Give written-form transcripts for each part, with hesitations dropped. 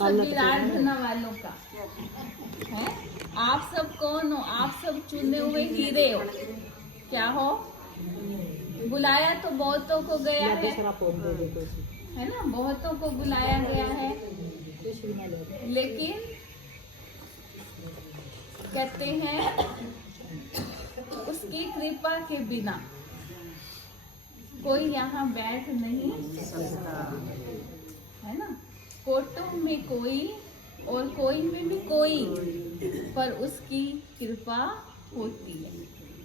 सब विराधना वालों का है। आप सब कौन हो? आप सब चुने हुए हीरे हो। क्या हो? बुलाया तो बहुतों को गया है ना, बहुतों को बुलाया गया है, लेकिन कहते हैं उसकी कृपा के बिना कोई यहाँ बैठ नहीं सकता, है ना। कोटों में कोई और कोई में भी कोई, पर उसकी कृपा होती है।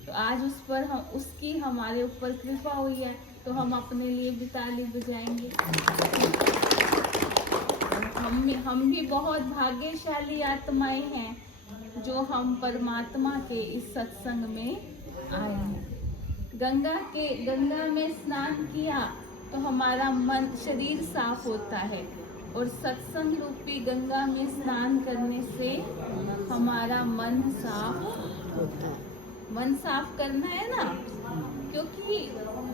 तो आज उस पर उसकी हमारे ऊपर कृपा हुई है, तो हम अपने लिए भी ताली बजाएंगे। हम भी बहुत भाग्यशाली आत्माएं हैं जो हम परमात्मा के इस सत्संग में आए हैं। गंगा में स्नान किया तो हमारा मन शरीर साफ होता है, और सत्संग रूपी गंगा में स्नान करने से हमारा मन साफ होता है। मन साफ करना है ना, क्योंकि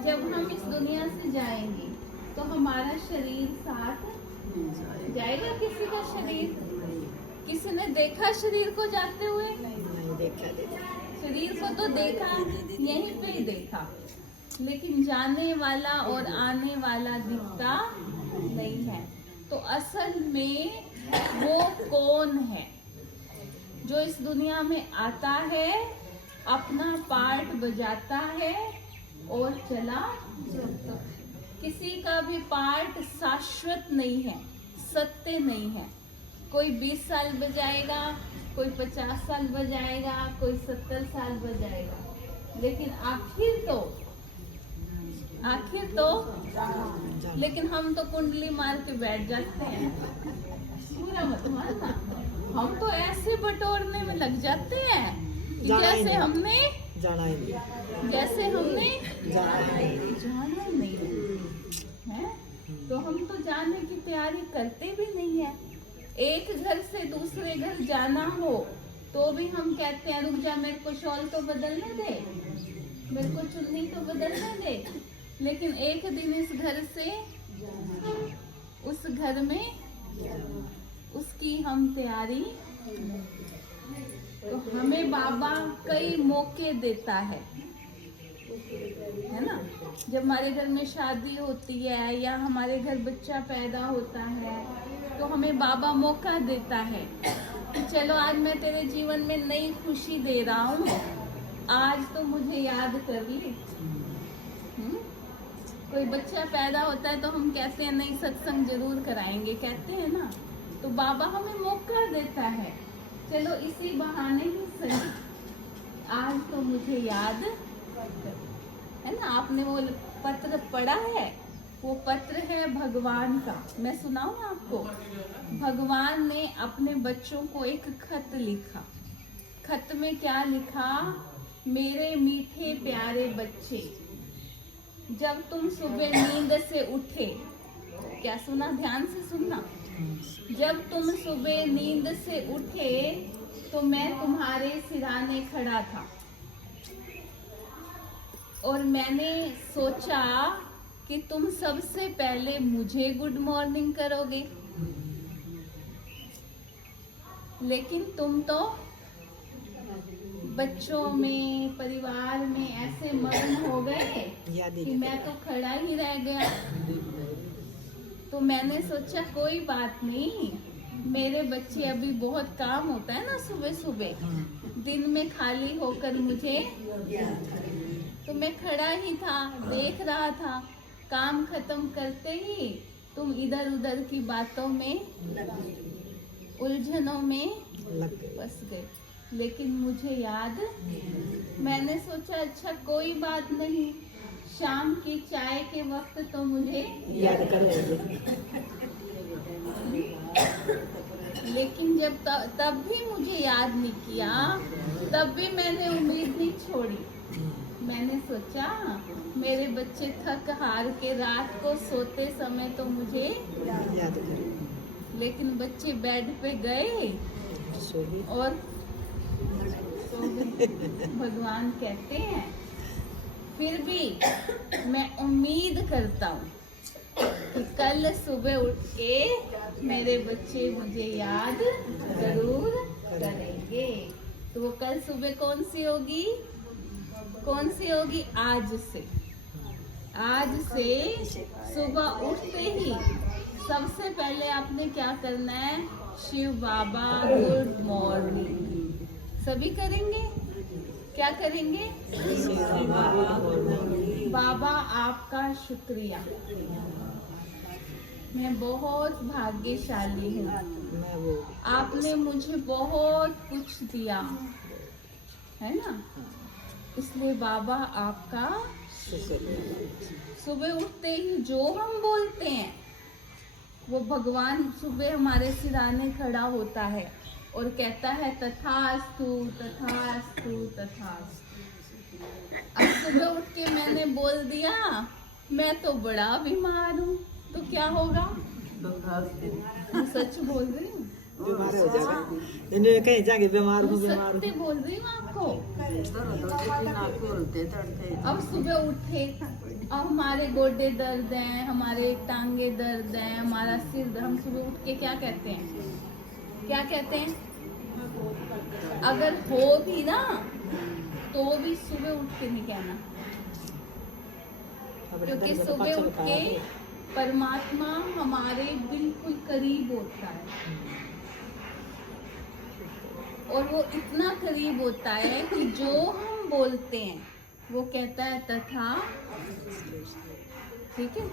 जब हम इस दुनिया से जाएंगे तो हमारा शरीर साथ जाएगा। किसी का शरीर, किसी ने देखा शरीर को जाते हुए? नहीं देखा। शरीर को तो देखा, यहीं पे ही देखा, लेकिन जाने वाला और आने वाला दिखता नहीं है। तो असल में वो कौन है जो इस दुनिया में आता है, अपना पार्ट बजाता है और चला जाता। किसी का भी पार्ट शाश्वत नहीं है, सत्य नहीं है। कोई 20 साल बजाएगा, कोई 50 साल बजाएगा, कोई 70 साल बजाएगा, लेकिन आखिर तो लेकिन हम तो कुंडली मार के बैठ जाते हैं। पूरा मत मारना, हम तो ऐसे बटोरने में लग जाते हैं कि जैसे हमने जाना नहीं है। तो हम तो जाने की तैयारी करते भी नहीं है। एक घर से दूसरे घर जाना हो तो भी हम कहते हैं रुक जा, मेरे को शॉल तो बदलने दे, मेरे को चुन्नी तो बदलने दे। लेकिन एक दिन इस घर से उस घर में उसकी हम तैयारी, तो हमें बाबा कई मौके देता है ना। जब हमारे घर में शादी होती है या हमारे घर बच्चा पैदा होता है तो हमें बाबा मौका देता है कि चलो आज मैं तेरे जीवन में नई खुशी दे रहा हूँ, आज तो मुझे याद कर ली। कोई बच्चा पैदा होता है तो हम कहते हैं नहीं सत्संग जरूर कराएंगे, कहते हैं ना। तो बाबा हमें मौका देता है, चलो इसी बहाने ही सही आज तो मुझे याद है ना। आपने वो पत्र पढ़ा है? वो पत्र है भगवान का। मैं सुनाऊं आपको? भगवान ने अपने बच्चों को एक खत लिखा। खत में क्या लिखा? मेरे मीठे प्यारे बच्चे, जब तुम सुबह नींद से उठे, क्या सुना? ध्यान से सुनना। जब तुम सुबह नींद से उठे तो मैं तुम्हारे सिरहाने खड़ा था और मैंने सोचा कि तुम सबसे पहले मुझे गुड मॉर्निंग करोगे, लेकिन तुम तो बच्चों में, परिवार में ऐसे मग्न हो गए कि मैं तो खड़ा ही रह गया। तो मैंने सोचा कोई बात नहीं, मेरे बच्चे अभी बहुत काम होता है ना सुबह सुबह, दिन में खाली होकर मुझे, तो मैं खड़ा ही था, देख रहा था। काम खत्म करते ही तुम इधर उधर की बातों में, उलझनों में फंस गए, लेकिन मुझे याद, मैंने सोचा अच्छा कोई बात नहीं, शाम की चाय के वक्त तो मुझे याद करोगे। लेकिन जब तब भी मुझे याद नहीं किया, तब भी मैंने उम्मीद नहीं छोड़ी। मैंने सोचा मेरे बच्चे थक हार के रात को सोते समय तो मुझे याद करें। लेकिन बच्चे बेड पे गए और भगवान कहते हैं फिर भी मैं उम्मीद करता हूँ कि कल सुबह उठ के मेरे बच्चे मुझे याद जरूर करेंगे। तो वो कल सुबह कौन सी होगी? कौन सी होगी? आज से। आज से सुबह उठते ही सबसे पहले आपने क्या करना है? शिव बाबा गुड मॉर्निंग। सभी करेंगे? क्या करेंगे? बाबा आपका शुक्रिया, मैं बहुत भाग्यशाली हूँ, आपने मुझे बहुत कुछ दिया है ना, इसलिए बाबा आपका सुबह उठते ही जो हम बोलते हैं वो भगवान सुबह हमारे सिराने खड़ा होता है और कहता है तथास्तु तथास्तु तथास्तु। अब सुबह उठ के मैंने बोल दिया मैं तो बड़ा बीमार हूँ, तो क्या होगा? मैं सच बोल रही हूँ, बीमार हो जाएगा। कहीं जाके बीमार हूँ सत्य बोल रही हूँ आपको। अब सुबह उठे, अब हमारे गोडे दर्द हैं, हमारे टांगे दर्द हैं, हमारा सिर दर्द, हम सुबह उठ के क्या कहते हैं? क्या कहते हैं? अगर हो भी ना तो भी सुबह उठ के नहीं कहना, क्योंकि सुबह उठ के परमात्मा हमारे बिल्कुल करीब होता है और वो इतना करीब होता है कि जो हम बोलते हैं वो कहता है तथा। ठीक है,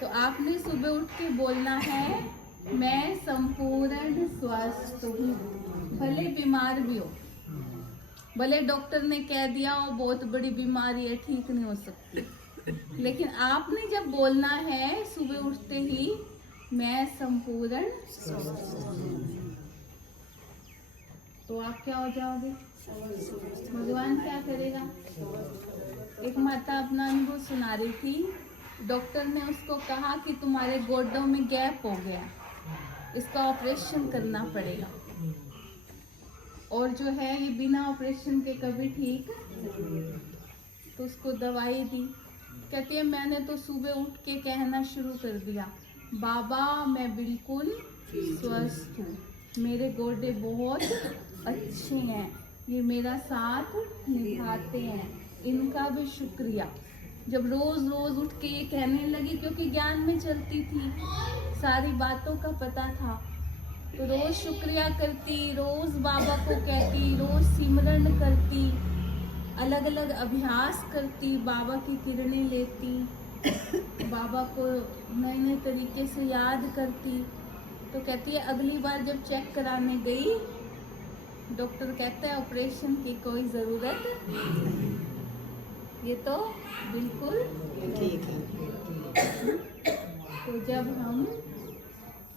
तो आपने सुबह उठ के बोलना है मैं संपूर्ण स्वस्थ हूँ, भले बीमार भी हो, भले डॉक्टर ने कह दिया हो बहुत बड़ी बीमारी है ठीक नहीं हो सकती, लेकिन आपने जब बोलना है सुबह उठते ही मैं संपूर्ण, तो आप क्या हो जाओगे? भगवान क्या करेगा? एक माता अपना अनुभव सुना रही थी, डॉक्टर ने उसको कहा कि तुम्हारे गोडों में गैप हो गया, इसका ऑपरेशन करना पड़ेगा, और जो है ये बिना ऑपरेशन के कभी ठीक, तो उसको दवाई दी। कहती है मैंने तो सुबह उठ के कहना शुरू कर दिया बाबा मैं बिल्कुल स्वस्थ हूँ, मेरे गोडे बहुत अच्छे हैं, ये मेरा साथ निभाते हैं, इनका भी शुक्रिया। जब रोज रोज उठ के ये कहने लगी, क्योंकि ज्ञान में चलती थी, सारी बातों का पता था, तो रोज शुक्रिया करती, रोज बाबा को कहती, रोज सिमरन करती, अलग अलग अभ्यास करती, बाबा की किरणें लेती, बाबा को नए नए तरीके से याद करती। तो कहती है अगली बार जब चेक कराने गई, डॉक्टर कहता है ऑपरेशन की कोई जरूरत, ये तो बिल्कुल ठीक है। तो जब हम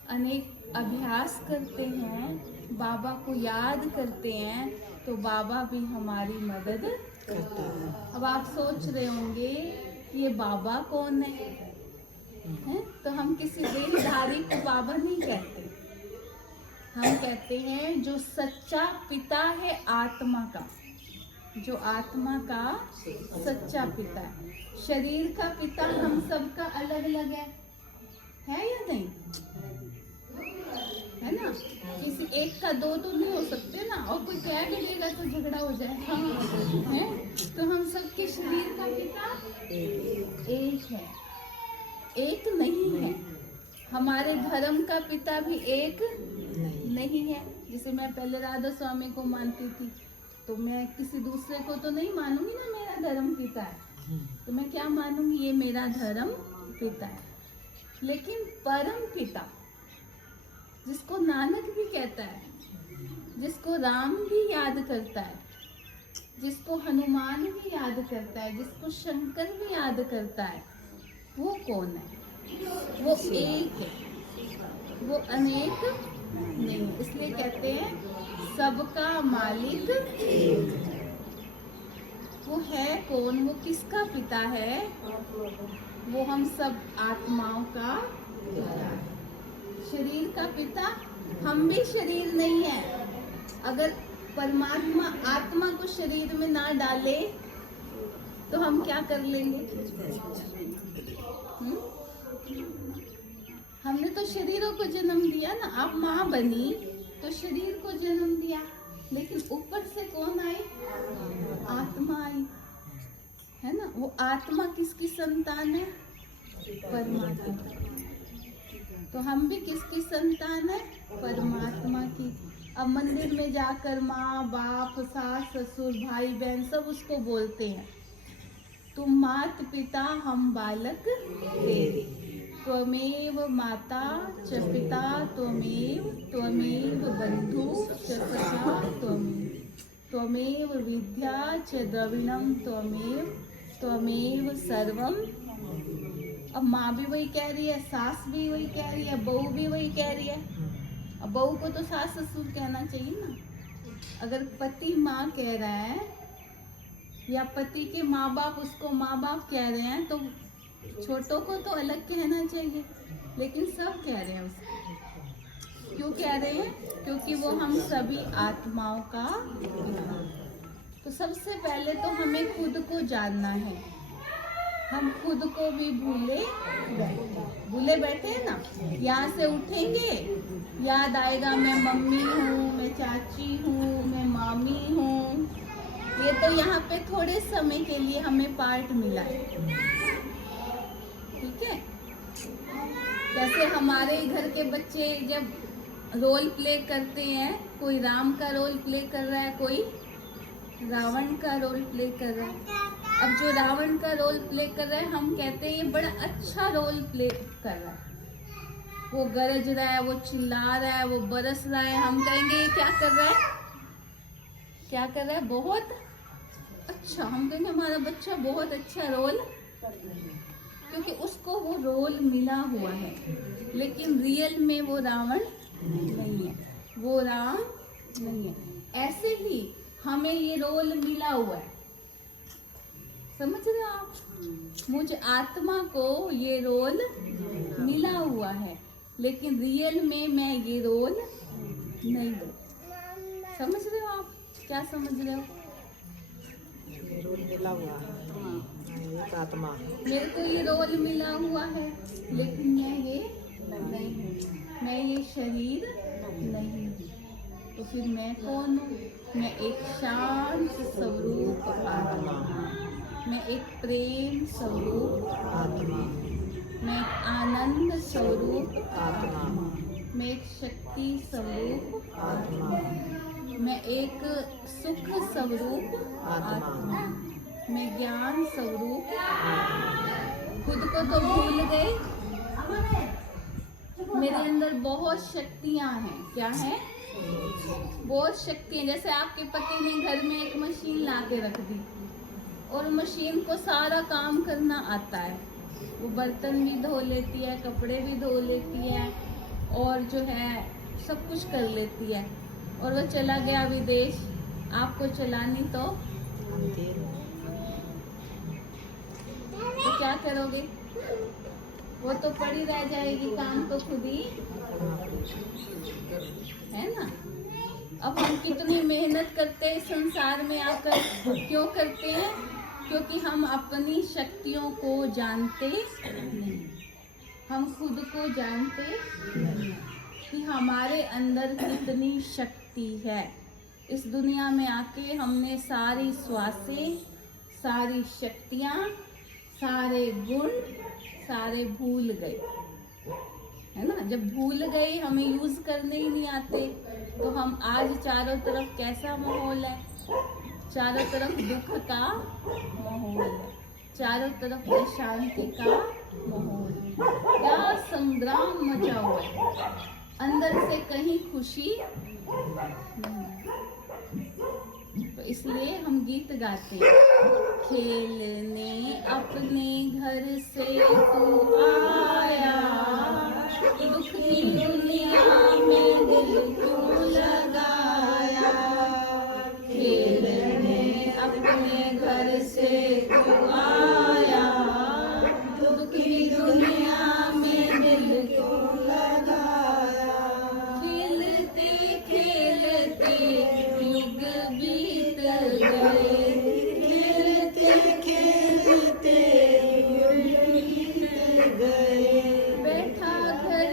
अनेक अभ्यास करते हैं, बाबा को याद करते हैं, तो बाबा भी हमारी मदद करता है। अब आप सोच रहे होंगे ये बाबा कौन है? तो हम किसी देहधारी को बाबा नहीं कहते, हम कहते हैं जो सच्चा पिता है आत्मा का, जो आत्मा का सच्चा पिता है। शरीर का पिता हम सबका अलग अलग है या नहीं? है ना? किसी एक का दो तो नहीं हो सकते ना, और कोई कह भी देगा तो झगड़ा हो जाएगा, है? तो हम सबके शरीर का पिता एक है, एक नहीं है। हमारे धर्म का पिता भी एक नहीं है। जैसे मैं पहले राधा स्वामी को मानती थी, तो मैं किसी दूसरे को तो नहीं मानूंगी ना मेरा धर्म पिता है, तो मैं क्या मानूंगी? ये मेरा धर्म पिता है। लेकिन परम पिता जिसको नानक भी कहता है, जिसको राम भी याद करता है, जिसको हनुमान भी याद करता है, जिसको शंकर भी याद करता है, वो कौन है? वो एक है, वो अनेक नहीं। इसलिए कहते हैं सबका मालिक वो है कौन? वो किसका पिता है? वो हम सब आत्माओं का पिता है। शरीर का पिता हम भी शरीर नहीं है। अगर परमात्मा आत्मा को शरीर में ना डाले तो हम क्या कर लेंगे? हमने तो शरीरों को जन्म दिया ना, आप माँ बनी तो शरीर को जन्म दिया, लेकिन ऊपर से कौन आई? आत्मा आई, है ना। वो आत्मा किसकी संतान है? परमात्मा। तो हम भी किसकी संतान है? परमात्मा की। अब मंदिर में जाकर माँ बाप सास ससुर भाई बहन सब उसको बोलते हैं, तुम मात पिता हम बालक तेरे, त्वमेव माता च पिता त्वमेव, त्वमेव बंधु च सखा त्वमेव, त्वमेव विद्या च द्रविणम त्वमेव, त्वमेव सर्वम। अब माँ भी वही कह रही है, सास भी वही कह रही है, बहू भी वही कह रही है। अब बहू को तो सास ससुर कहना चाहिए ना। अगर पति माँ कह रहा है या पति के माँ बाप उसको माँ बाप कह रहे हैं, तो छोटों को तो अलग कहना चाहिए, लेकिन सब कह रहे हैं उसको। क्यों कह रहे हैं? क्योंकि वो हम सभी आत्माओं का पिता। तो सबसे पहले तो हमें खुद को जानना है। हम खुद को भी भूले बैठे हैं ना। यहाँ से उठेंगे, याद आएगा मैं मम्मी हूँ, मैं चाची हूँ, मैं मामी हूँ। ये तो यहाँ पे थोड़े समय के लिए हमें पार्ट मिला है, ठीक है। जैसे हमारे घर के बच्चे जब रोल प्ले करते हैं, कोई राम का रोल प्ले कर रहा है, कोई रावण का रोल प्ले कर रहा है। अब जो रावण का रोल प्ले कर रहा है, हम कहते हैं ये बड़ा अच्छा रोल प्ले कर रहा है, वो गरज रहा है, वो चिल्ला रहा है, वो बरस रहा है। हम कहेंगे ये क्या कर रहा है? क्या कर रहा है? बहुत अच्छा। हम कहेंगे हमारा बच्चा बहुत अच्छा रोल, क्योंकि उसको वो रोल मिला हुआ है। लेकिन रियल में वो रावण नहीं है, वो राम नहीं है। ऐसे ही हमें ये रोल मिला हुआ है, समझ रहे हो आप? मुझ आत्मा को ये रोल मिला हुआ है, लेकिन रियल में मैं ये रोल नहीं हूँ। समझ रहे हो आप? क्या समझ रहे हो? रोल मिला हुआ है, एक आत्मा। मेरे को ये रोल मिला हुआ है, लेकिन मैं ये नहीं हूँ, मैं ये शरीर नहीं हूँ। तो फिर मैं कौन हूँ? मैं एक शांत स्वरूप आत्मा, मैं एक प्रेम स्वरूप आत्मा, मैं एक आनंद स्वरूप आत्मा, मैं एक शक्ति स्वरूप आत्मा, मैं एक सुख स्वरूप आत्मा, मैं ज्ञान स्वरूप। खुद को तो भूल गए। मेरे अंदर बहुत शक्तियां हैं। क्या है? बहुत शक्तियां। जैसे आपके पति ने घर में एक मशीन ला के रख दी, और मशीन को सारा काम करना आता है। वो बर्तन भी धो लेती है, कपड़े भी धो लेती है, और जो है सब कुछ कर लेती है। और वो चला गया विदेश, आपको चलानी तो क्या करोगे? वो तो पड़ी रह जाएगी, काम तो खुद ही है ना। अब हम कितनी मेहनत करते हैं संसार में आकर, क्यों करते हैं? क्योंकि हम अपनी शक्तियों को जानते नहीं, हम खुद को जानते नहीं कि हमारे अंदर कितनी शक्ति है। इस दुनिया में आके हमने सारी श्वासें, सारी शक्तियाँ, सारे गुण सारे भूल गए, है ना। जब भूल गए, हमें यूज करने ही नहीं आते, तो हम आज चारों तरफ कैसा माहौल है? चारों तरफ दुख का माहौल है, चारों तरफ अशांति का माहौल है। क्या संग्राम मचा हुआ है, अंदर से कहीं खुशी नहीं। तो इसलिए हम गीत गाते हैं, खेलने अपने घर से तू आया, दुख की दुनिया में दिल क्यों लगाया। खेलने अपने घर से तू आया, दुख की दुनिया में दिल क्यों लगाया। खेलते खेलते युग बीत गए, खेलते खेलते युग बीत गए। बैठा घर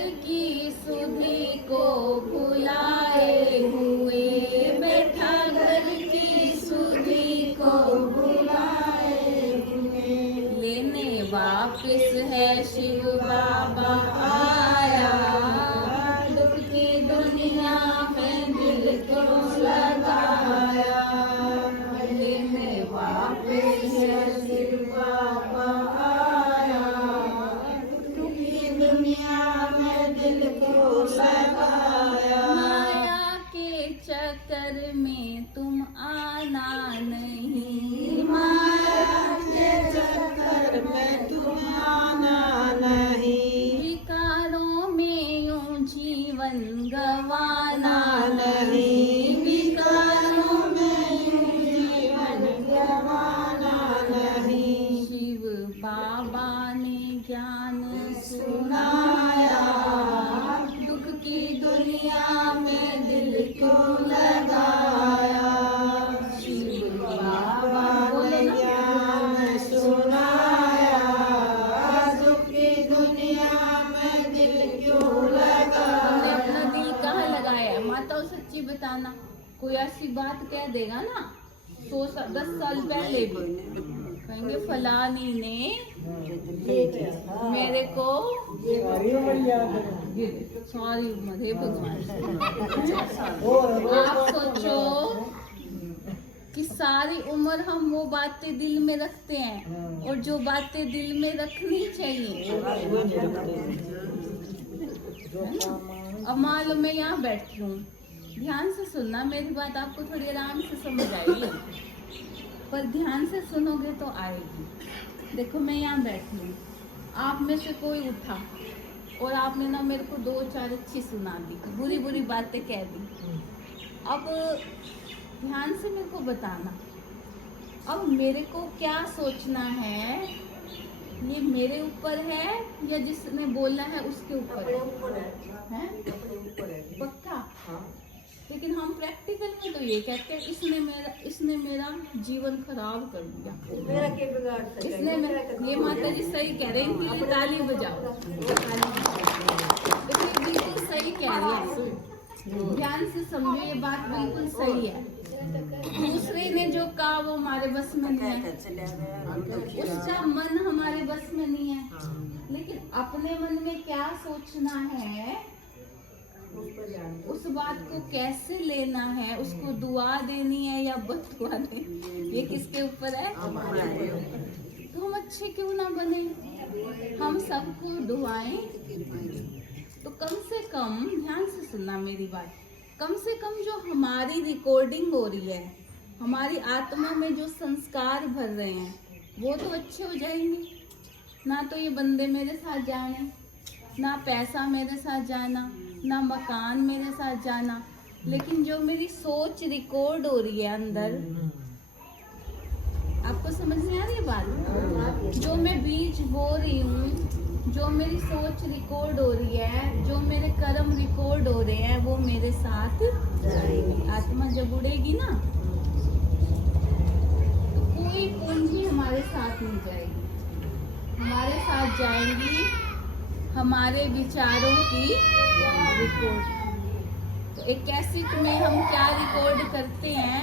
जीवन गवाना नहीं, विकारों में जीवन गवाना नहीं। शिव बाबा ने ज्ञान सुनाया, दुख की दुनिया में दिल क्यों लगाया। शिव बाबा ने ज्ञान सुनाया, दुख की दुनिया में दिल क्यों लगाया। हमने अपना दिल कहाँ लगाया? माता सच्ची बताना, कोई ऐसी बात कह देगा ना 10 साल पहले भी कहेंगे फलानी ने मेरे को सॉरी मधे भगवान। आप सोचो कि सारी उम्र हम वो बातें दिल में रखते हैं, और जो बातें दिल में रखनी चाहिए। अब मान लो मैं यहाँ बैठी हूँ, ध्यान से सुनना मेरी बात, आपको थोड़ी आराम से समझ आएगी, पर ध्यान से सुनोगे तो आएगी। देखो मैं यहाँ बैठी हूँ, आप में से कोई उठा और आपने ना मेरे को 2-4 अच्छी सुना दी, बुरी बुरी बातें कह दी। अब ध्यान से मेरे को बताना, अब मेरे को क्या सोचना है, ये मेरे ऊपर है या जिसने बोला है उसके ऊपर है? पक्का? लेकिन हम प्रैक्टिकल में तो ये कहते हैं इसने मेरा जीवन खराब कर दिया, इसने मेरा। ये माता जी सही कह रहे हैं, इनके लिए ताली बजाओ। देखो ये बिल्कुल सही कह रही है, ध्यान से समझो, ये बात बिल्कुल सही है। दूसरे ने जो कहा वो हमारे बस में नहीं है, उसका मन हमारे बस में नहीं है, लेकिन अपने मन में क्या सोचना है, उस बात को कैसे लेना है, उसको दुआ देनी है या बददुआ देनी, ये किसके ऊपर है? तो हम अच्छे क्यों ना बने, हम सबको दुआएं। तो कम से कम ध्यान से सुनना मेरी बात, कम से कम जो हमारी रिकॉर्डिंग हो रही है, हमारी आत्मा में जो संस्कार भर रहे हैं, वो तो अच्छे हो जाएंगे। ना तो ये बंदे मेरे साथ जाने, ना पैसा मेरे साथ जाना, ना मकान मेरे साथ जाना, लेकिन जो मेरी सोच रिकॉर्ड हो रही है अंदर, आपको समझ में आ रही है बात? जो मैं बीज बो रही हूँ, जो मेरी सोच रिकॉर्ड हो रही है, जो मेरे कर्म रिकॉर्ड हो रहे हैं, वो मेरे साथ जाएंगे। आत्मा जब उड़ेगी ना, तो कोई पूंजी हमारे साथ नहीं जाएगी, हमारे साथ जाएंगी हमारे विचारों की रिकॉर्ड। तो एक कैसेट में हम क्या रिकॉर्ड करते हैं,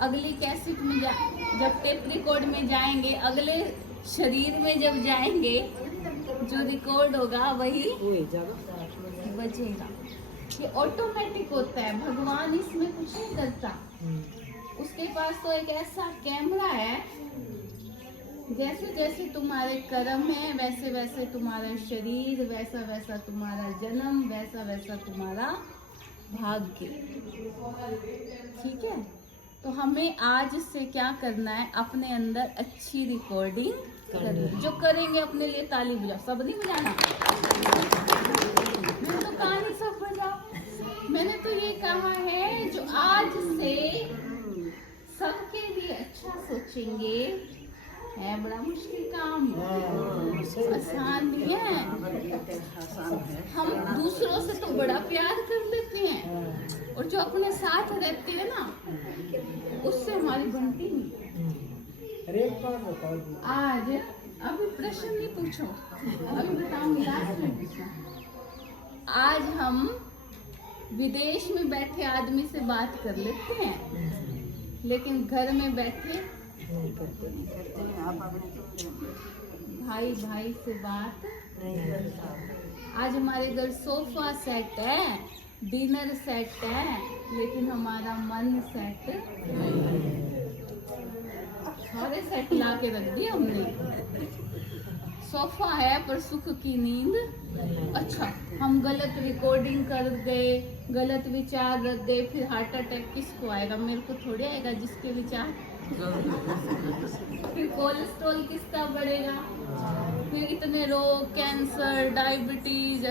अगली कैसेट में जब टेप रिकॉर्ड में जाएंगे, अगले शरीर में जब जाएंगे, जो रिकॉर्ड होगा वही बजेगा। ये ऑटोमेटिक होता है, भगवान इसमें कुछ नहीं करता। उसके पास तो एक ऐसा कैमरा है, जैसे जैसे तुम्हारे कर्म है वैसे वैसे तुम्हारा शरीर, वैसा वैसा तुम्हारा जन्म, वैसा वैसा तुम्हारा भाग्य। ठीक है, तो हमें आज से क्या करना है, अपने अंदर अच्छी रिकॉर्डिंग करनी। जो करेंगे अपने लिए ताली बजाओ, सब नहीं बजाना, मैं तो कहानी सब बजाओ। मैंने तो ये कहा है जो आज से सबके लिए अच्छा सोचेंगे, है बड़ा मुश्किल काम, आसान नहीं है। हम दूसरों से तो बड़ा प्यार कर लेते हैं, और जो अपने साथ रहते हैं ना, उससे हमारी बनती नहीं। आज अभी प्रश्न नहीं पूछो, अभी बताऊंगी, लास्ट में पूछना। आज हम विदेश में बैठे आदमी से बात कर लेते हैं, लेकिन घर में बैठे भाई भाई से बात नहीं करता। आज हमारे घर सोफा सेट है, डिनर सेट है, लेकिन हमारा मन सेट सारे सेट ला के रख दिए हमने। सोफा है पर सुख की नींद। अच्छा, हम गलत रिकॉर्डिंग कर गए, गलत विचार रख गए, फिर हार्ट अटैक किसको आएगा? मेरे को थोड़ी आएगा जिसके विचार। फिर कोलेस्ट्रॉल किसका बढ़ेगा? फिर इतने रोग, कैंसर, डायबिटीज,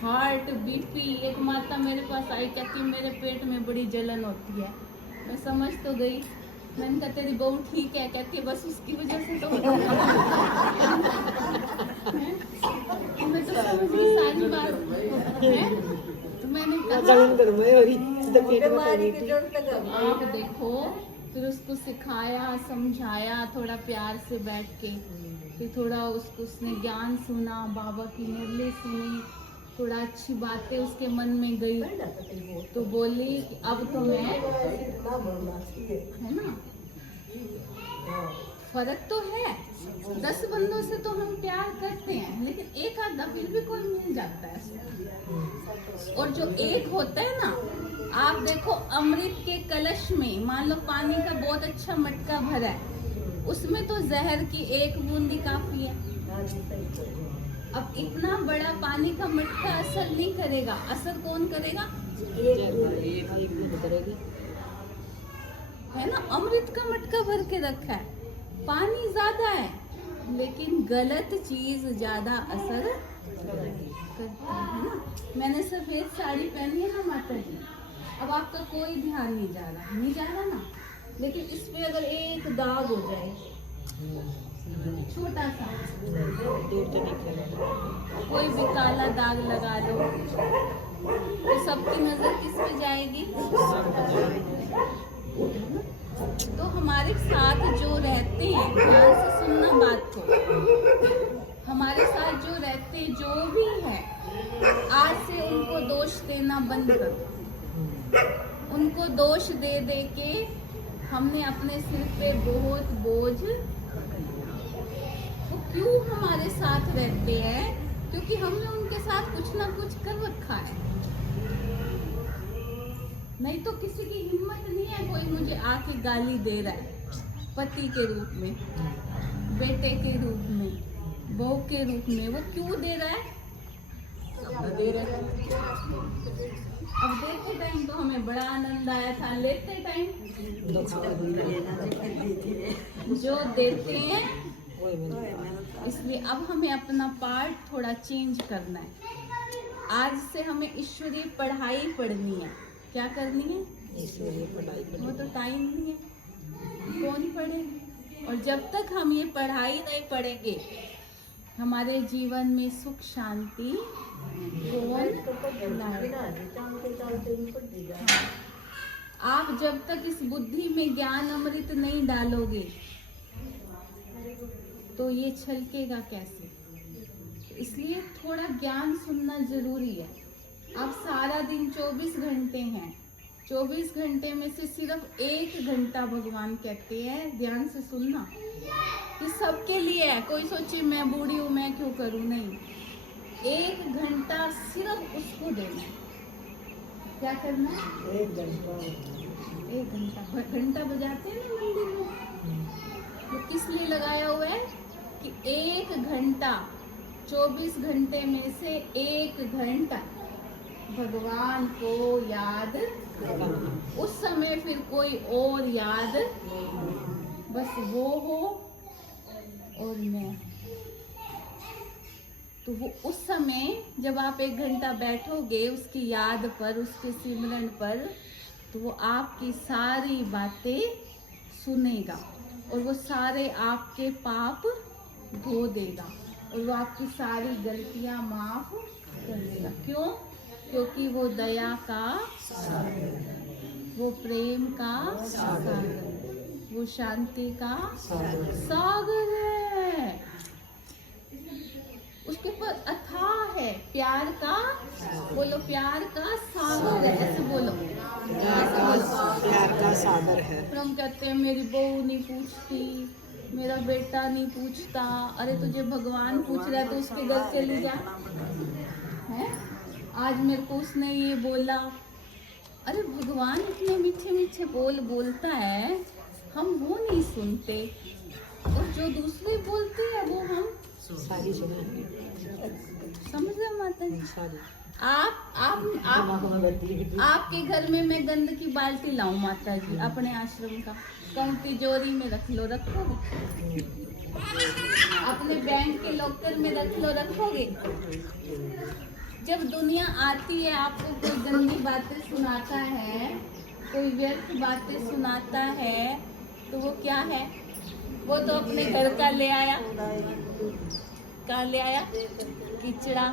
हार्ट बीपी। एक माता मेरे पास आई, कहती मेरे पेट में बड़ी जलन होती है। मैं समझ तो गई, मैंने कहा तेरी बहू ठीक है, कहती बस उसकी वजह से तो हैं? मैं तो समझ गई सारी बात है। तो मैंने कहा आप देखो, फिर उसको सिखाया समझाया थोड़ा प्यार से बैठ के, फिर थोड़ा उसने ज्ञान सुना, बाबा की मुरली सुनी, थोड़ा अच्छी बातें उसके मन में गई, तो बोली कि अब तो मैं, है ना, फर्क तो है। 10 बंदों से तो हम प्यार करते हैं, लेकिन एक आधा फिर भी कोई मिल जाता है। और जो एक होता है ना, आप देखो अमृत के कलश में मान लो पानी का बहुत अच्छा मटका भरा है, उसमें तो जहर की एक बूंदी काफी है। अब इतना बड़ा पानी का मटका असर नहीं करेगा, असर कौन करेगा? है ना, अमृत का मटका भर के रखा है, पानी ज्यादा है, लेकिन गलत चीज ज्यादा असर करती है ना। मैंने सफेद साड़ी पहनी है ना माता जी, अब आपका कोई ध्यान नहीं जा रहा ना, लेकिन इस पे अगर एक दाग हो जाए छोटा सा, कोई भी काला दाग लगा लो, तो सबकी नजर किस पे जाएगी? तो हमारे साथ जो रहते हैं, ध्यान से सुनना बात को, हमारे साथ जो रहते जो भी है, आज से उनको दोष देना बंद करो। उनको दोष दे दे के हमने अपने सिर पे बहुत बोझ, वो क्यों हमारे साथ रहते हैं? क्योंकि हमने उनके साथ कुछ ना कुछ कर रखा है। नहीं तो किसी की हिम्मत नहीं है कोई मुझे आके गाली दे रहा है, पति के रूप में, बेटे के रूप में, बहू के रूप में, वो क्यों दे रहा है? दे रहा है। अब देते टाइम तो हमें बड़ा आनंद आया था, लेते टाइम जो देते हैं, इसलिए अब हमें अपना पार्ट थोड़ा चेंज करना है। आज से हमें ईश्वरीय पढ़ाई पढ़नी है। क्या करनी है? ईश्वरीय पढ़ाई। वो तो टाइम नहीं है, कौन पढ़ेगा? और जब तक हम ये पढ़ाई नहीं पढ़ेंगे, हमारे जीवन में सुख शांति कौन लाएगा? आप जब तक इस बुद्धि में ज्ञान अमृत नहीं डालोगे, तो ये छलकेगा कैसे? इसलिए थोड़ा ज्ञान सुनना जरूरी है। अब सारा दिन 24 घंटे हैं, 24 घंटे में से सिर्फ 1 घंटा भगवान कहते हैं ध्यान से सुनना। ये सबके लिए है, कोई सोचे मैं बूढ़ी हूँ मैं क्यों करूँ, नहीं। 1 घंटा सिर्फ उसको देना है। क्या करना है? 1 घंटा। 1 घंटा, घंटा बजाते हैं ना मंदिर में, तो किस लिए लगाया हुआ है? कि 1 घंटा, 24 घंटे में से 1 घंटा भगवान को याद करना। उस समय फिर कोई और याद, बस वो हो और मैं। तो वो उस समय जब आप 1 घंटा बैठोगे उसकी याद पर, उसके सिमरन पर, तो वो आपकी सारी बातें सुनेगा और वो सारे आपके पाप धो देगा और वो आपकी सारी गलतियां माफ कर देगा। क्यों? क्योंकि वो दया का सागर, वो प्रेम का सागर, वो शांति का सागर है। उसके ऊपर अथाह है प्यार का, बोलो प्यार का सागर है, ऐसे बोलो, ऐसे बोलो, प्यार का सागर है। फिर हम कहते हैं मेरी बहू नहीं पूछती, मेरा बेटा नहीं पूछता। अरे तुझे भगवान पूछ रहा है तो उसके घर चली जा। है आज मेरे को उसने ये बोला, अरे भगवान इतने मीठे मीठे बोल बोलता है, हम वो नहीं सुनते, और जो दूसरे बोलते हैं वो हम सारी सुना। समझ रहे माता जी? सारी। आप आपके घर में मैं गंद की बाल्टी लाऊं माता जी अपने आश्रम का, कौन तिजोरी में रख लो, रखोगे? अपने बैंक के लॉकर में रख लो, रखोगे? जब दुनिया आती है आपको कोई गंदी बातें सुनाता है, कोई व्यर्थ बातें सुनाता है, तो वो क्या है? वो तो अपने घर का ले आया, क्या ले आया? कीचड़ा।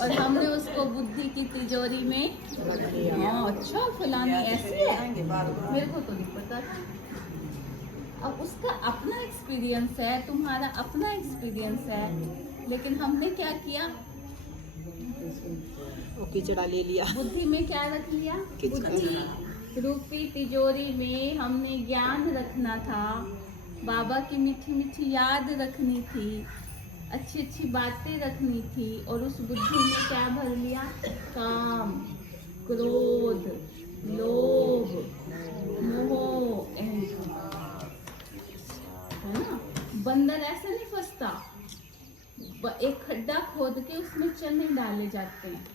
और हमने उसको बुद्धि की तिजोरी में रख दिया। हाँ अच्छा फलानी ऐसी है, मेरे को तो नहीं पता था। अब उसका अपना एक्सपीरियंस है, तुम्हारा अपना एक्सपीरियंस है, लेकिन हमने क्या किया? वो कीचड़ा ले लिया। बुद्धि में क्या रख लिया? बुद्धि रूपी तिजोरी में हमने ज्ञान रखना था, बाबा की मीठी मीठी याद रखनी थी, अच्छी अच्छी बातें रखनी थी, और उस बुद्धि में क्या भर लिया? काम, क्रोध, लोभ, मोह, अहंकार। है ना? बंदर ऐसे नहीं फंसता, एक खड्डा खोद के उसमें चने डाले जाते हैं,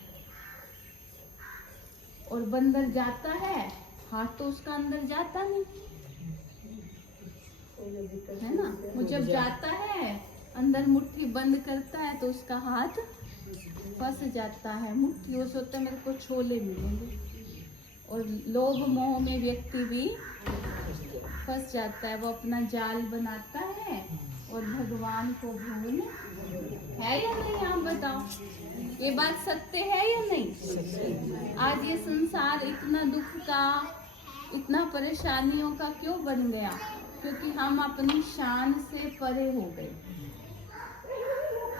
और बंदर जाता है, हाथ तो उसका अंदर जाता नहीं, है ना? वो जब जाता है अंदर मुट्ठी बंद करता है तो उसका हाथ फंस जाता है, मुट्ठी। वो सोचता है मेरे को छोले मिलेंगे, और लोभ मोह में व्यक्ति भी फंस जाता है, वो अपना जाल बनाता है और भगवान को भूल है या नहीं? आप बताओ, ये बात सत्य है या नहीं? आज ये संसार इतना दुख का, इतना परेशानियों का क्यों बन गया? क्योंकि हम अपनी शान से परे हो गए,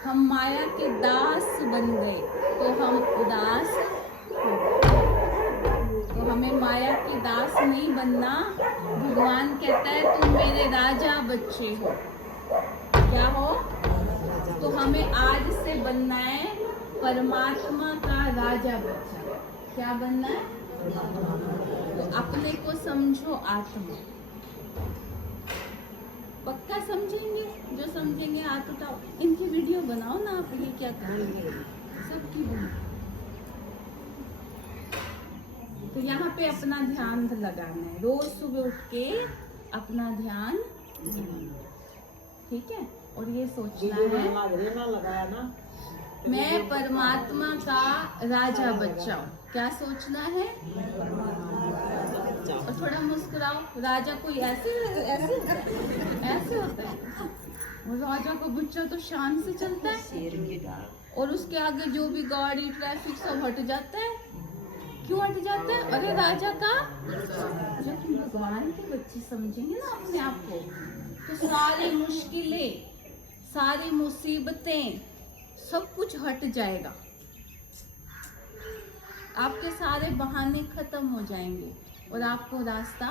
हम माया के दास बन गए, तो हम उदास हो गए। तो हमें माया के दास नहीं बनना। भगवान कहता है तुम मेरे राजा बच्चे हो। क्या हो? तो हमें आज से बनना है परमात्मा का राजा बच्चा। क्या बनना है? तो अपने को समझो आत्मा। पक्का समझेंगे? जो समझेंगे हाथ उठाओ। इनकी वीडियो बनाओ ना आप, ये क्या करेंगे? सबकी बनाओ। तो यहाँ पे अपना ध्यान लगाना है, रोज सुबह उठ के अपना ध्यान, ठीक है? और ये सोचना है लगाया ना, मैं परमात्मा का राजा बच्चा हूँ। क्या सोचना है? और थोड़ा मुस्कुराओ। राजा कोई ऐसे ऐसे ऐसे होता है? और राजा का बच्चा तो शान से चलता है, और उसके आगे जो भी गाड़ी ट्रैफिक सब हट जाता है। क्यों हट जाता है? अरे राजा का। जब हम भगवान के बच्चे समझेंगे ना अपने आप को, तो सारी मुश्किलें, सारी मुसीबतें, सब कुछ हट जाएगा। आपके सारे बहाने खत्म हो जाएंगे और आपको रास्ता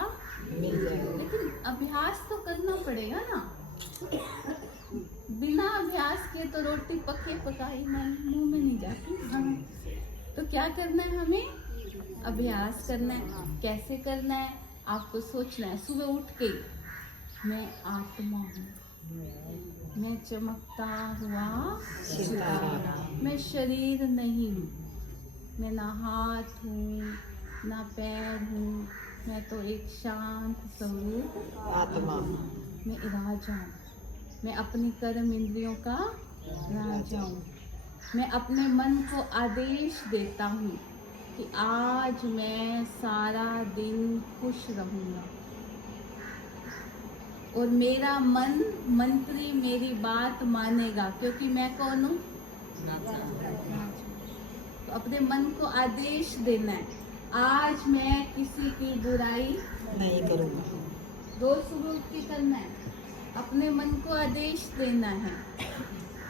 मिल जाएगा। लेकिन अभ्यास तो करना पड़ेगा ना। बिना अभ्यास के तो रोटी पके पकाई मुंह में नहीं जाती। तो क्या करना है? हमें अभ्यास करना है। कैसे करना है? आपको सोचना है सुबह उठ के, मैं आत्मा हूँ, मैं चमकता हुआ सितारा, मैं शरीर नहीं हूँ, मैं ना हाथ हूँ ना पैर हूँ, मैं तो एक शांत स्वरूप आत्मा हूँ। मैं राजा हूँ, मैं अपनी कर्म इंद्रियों का राजा हूँ। मैं अपने मन को आदेश देता हूँ कि आज मैं सारा दिन खुश रहूँगा, और मेरा मन मंत्री मेरी बात मानेगा, क्योंकि मैं कौन हूँ? तो अपने मन को आदेश देना है, आज मैं किसी की बुराई नहीं करूँगा। रोज सुबह उठ के करना है। अपने मन को आदेश देना है,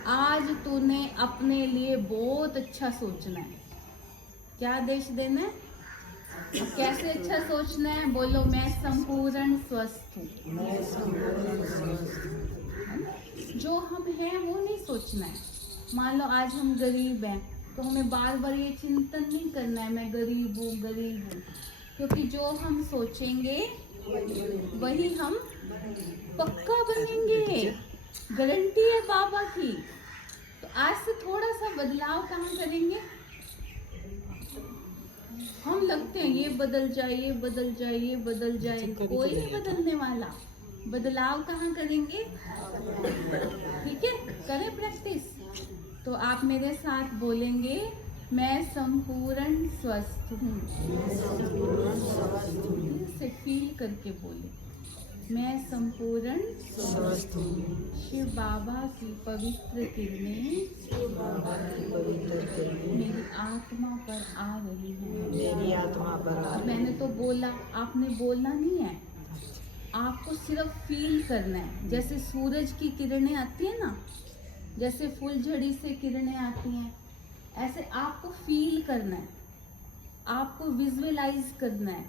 आज तूने अपने लिए बहुत अच्छा सोचना है। क्या आदेश देना है? अब कैसे अच्छा सोचना है? बोलो, मैं संपूर्ण स्वस्थ हूँ। जो हम हैं वो नहीं सोचना है। मान लो आज हम गरीब हैं, तो हमें बार बार ये चिंतन नहीं करना है मैं गरीब हूँ गरीब हूँ, क्योंकि जो हम सोचेंगे वही हम पक्का बनेंगे। गारंटी है बाबा की। तो आज से थोड़ा सा बदलाव कहाँ करेंगे? हम लगते हैं ये बदल जाए, ये बदल जाए, ये बदल जाए, कोई नहीं बदलने वाला। बदलाव कहाँ करेंगे? ठीक है, करें प्रैक्टिस। तो आप मेरे साथ बोलेंगे, मैं संपूर्ण स्वस्थ हूँ। दिल से फील करके बोले, मैं संपूर्ण स्वस्थ हूँ। शिव बाबा की पवित्र किरणें बाबा की पवित्र किरणें मेरी आत्मा पर आ रही हैं। मेरी आत्मा पर आ अब रही मैंने तो बोला, आपने बोलना नहीं है, आपको सिर्फ फील करना है। जैसे सूरज की किरणें आती है ना, जैसे फुलझड़ी से किरणें आती हैं, ऐसे आपको फील करना है, आपको विजुअलाइज करना है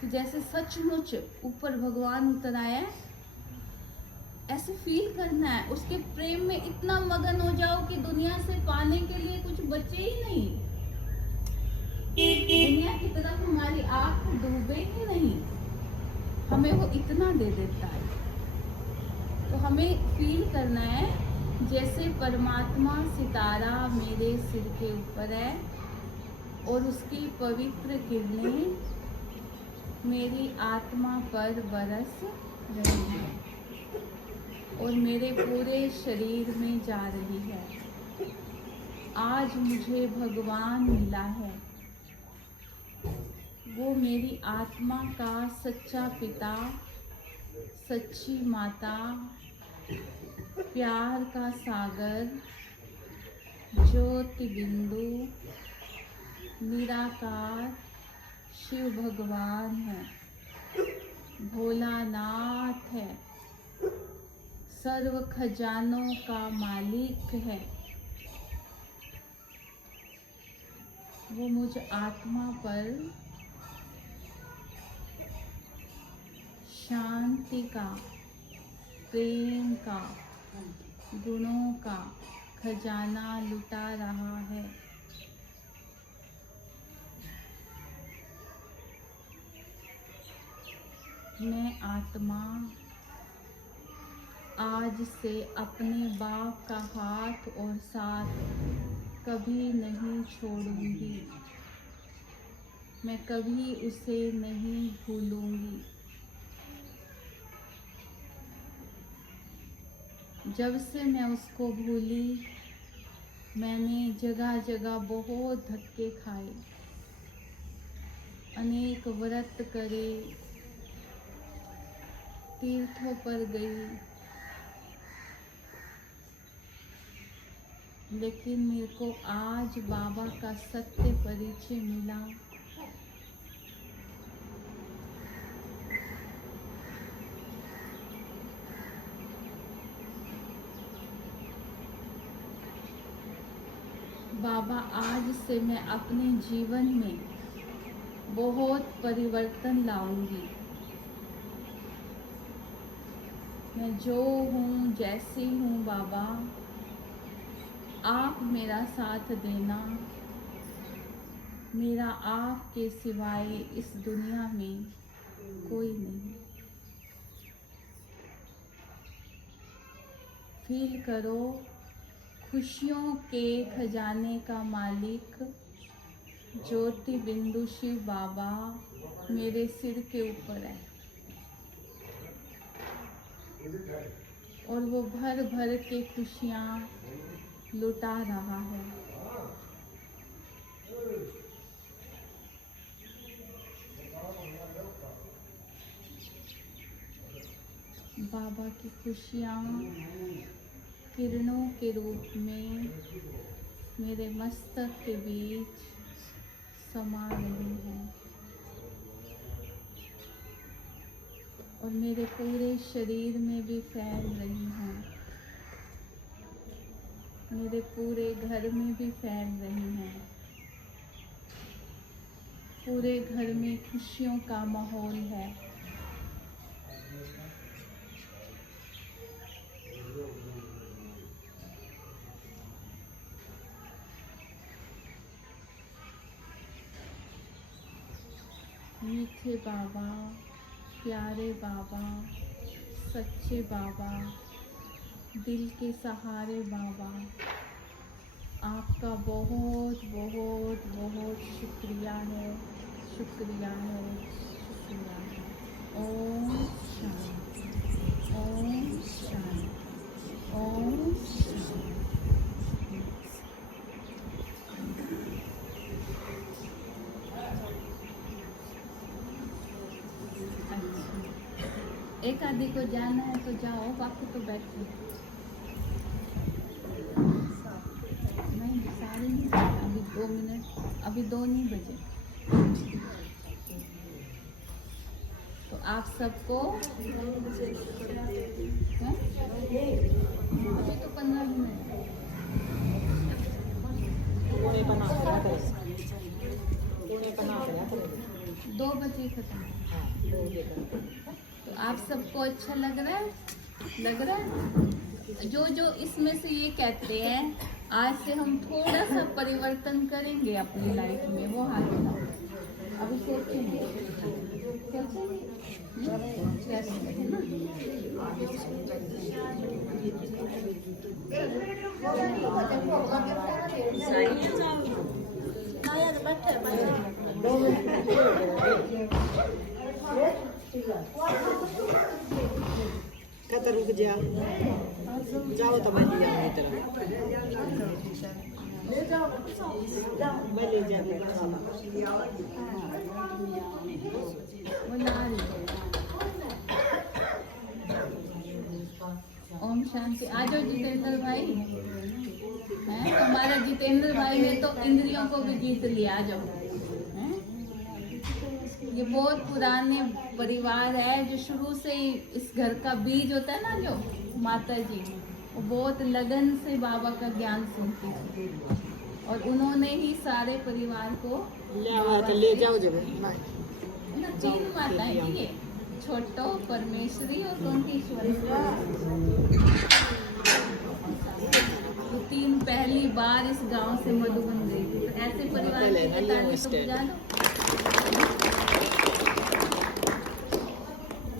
कि जैसे सचमुच ऊपर भगवान उतर आया है, ऐसे फील करना है। उसके प्रेम में इतना मगन हो जाओ कि दुनिया से पाने के लिए कुछ बचे ही नहीं, दुनिया की तरफ हमारी आंख डूबे ही नहीं, हमें वो इतना दे देता है। तो हमें फील करना है जैसे परमात्मा सितारा मेरे सिर के ऊपर है और उसकी पवित्र किरणें मेरी आत्मा पर बरस रही है और मेरे पूरे शरीर में जा रही है। आज मुझे भगवान मिला है, वो मेरी आत्मा का सच्चा पिता, सच्ची माता, प्यार का सागर, ज्योति बिंदु, निराकार शिव भगवान है, भोलानाथ है, सर्व खजानों का मालिक है। वो मुझ आत्मा पर शांति का, प्रेम का, गुणों का खजाना लुटा रहा है। मैं आत्मा आज से अपने बाप का हाथ और साथ कभी नहीं छोड़ूंगी, मैं कभी उसे नहीं भूलूंगी। जब से मैं उसको भूली, मैंने जगह जगह बहुत धक्के खाए, अनेक व्रत करे, तीर्थों पर गई, लेकिन मेरे को आज बाबा का सत्य परिचय मिला। बाबा, आज से मैं अपने जीवन में बहुत परिवर्तन लाऊंगी। मैं जो हूँ, जैसी हूँ बाबा, आप मेरा साथ देना। मेरा आपके सिवाय इस दुनिया में कोई नहीं। फील करो, खुशियों के खजाने का मालिक ज्योति बिंदु शिव बाबा मेरे सिर के ऊपर है और वो भर भर के खुशियाँ लुटा रहा है। बाबा की खुशियाँ किरणों के रूप में मेरे मस्तक के बीच समा रही हैं और मेरे पूरे शरीर में भी फैल रही हैं, मेरे पूरे घर में भी फैल रही हैं। पूरे घर में खुशियों का माहौल है। मीठे बाबा, प्यारे बाबा, सच्चे बाबा, दिल के सहारे बाबा, आपका बहुत बहुत बहुत शुक्रिया है, शुक्रिया है, शुक्रिया है। ओम शांति, ओम शांति, ओम शांति। एक आदि को जाना है तो जाओ, बाकी तो बैठो। नहीं सारे नहीं, अभी 2 मिनट, अभी 2 नहीं बजे। तो आप सबको हैं? अभी तो 15 मिनट। कोने बना के रख रहे। कोने बना के रख रहे। 2 बजे खत्म। हाँ, 2 बजे। तो आप सबको अच्छा लग रहा है? लग रहा है? जो जो इसमें से ये कहते हैं आज से हम थोड़ा सा परिवर्तन करेंगे अपनी लाइफ में, वो हाथ उठाओ। अभी सोचेंगे है ना? कहता रुक जा, जाओ तो मैं लिया मेरी तरफ, मैं ले जाऊंगी। बना रही हूँ। ओम शांति। आ जाओ जितेंद्र भाई, हैं? हमारा जितेंद्र भाई ने तो इंद्रियों को भी जीत लिया। आ जाओ। हैं? ये बहुत पुराने परिवार है, जो शुरू से ही इस घर का बीज होता है ना, जो माता जी वो बहुत लगन से बाबा का ज्ञान सुनती थी, और उन्होंने ही सारे परिवार को ले आओ तो ले जाओ जब मैं 3 माताएं थी ये, छोटो, परमेश्वरी और कुंतीश्वरी। वो 3 पहली बार इस गांव से मधुबन गई थी। तो ऐसे परिवार की ताली तो बजा दो।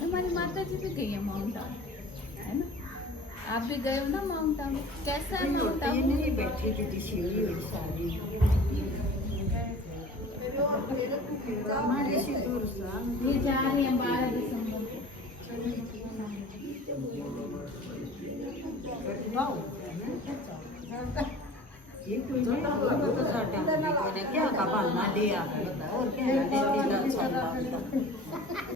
हमारी माता जी भी गई है माउंट आबू, है ना? आप भी गए हो ना माउंट आबू? कैसा है माउंट आबू? बैठी थी सारी। ये जा रहे हैं 12 दिसंबर को। क्या